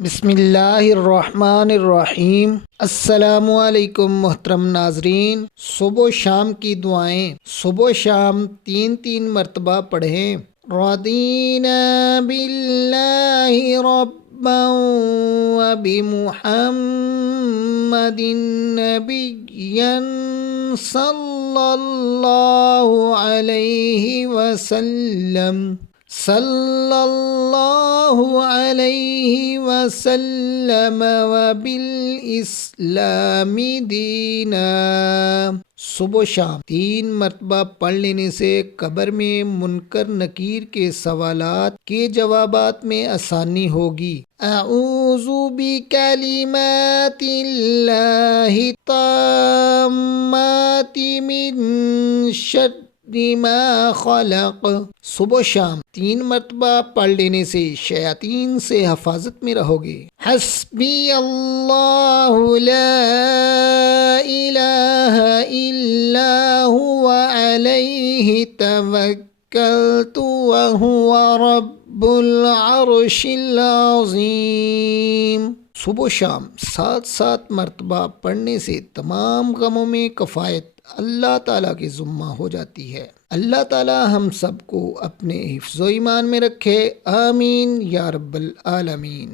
بسم اللہ الرحمن الرحیم۔ السلام علیکم محترم ناظرین، صبح و شام کی دعائیں صبح و شام 3 مرتبہ پڑھیں۔ رضینا باللہ ربا وبمحمد نبیا صلی اللہ علیہ وسلم صلی اللہ علیہ وسلم وبالاسلام دینا۔ صبح و شام 3 مرتبہ پڑھ لینے سے قبر میں منکر نکیر کے سوالات کے جوابات میں آسانی ہوگی۔ اعوذ بکلمات اللہ التامات من شر ما خلق۔ صبح و شام 3 مرتبہ پڑھ لینے سے شیاطین سے حفاظت میں رہو گے۔ حسبی اللہ لا الہ الا هو علیہ توکلت وہو رب العرش العظیم۔ صبح و شام 7 مرتبہ پڑھنے سے تمام غموں میں کفایت اللہ تعالیٰ کے ذمہ ہو جاتی ہے۔ اللہ تعالیٰ ہم سب کو اپنے حفظ و ایمان میں رکھے، آمین یا رب العالمین۔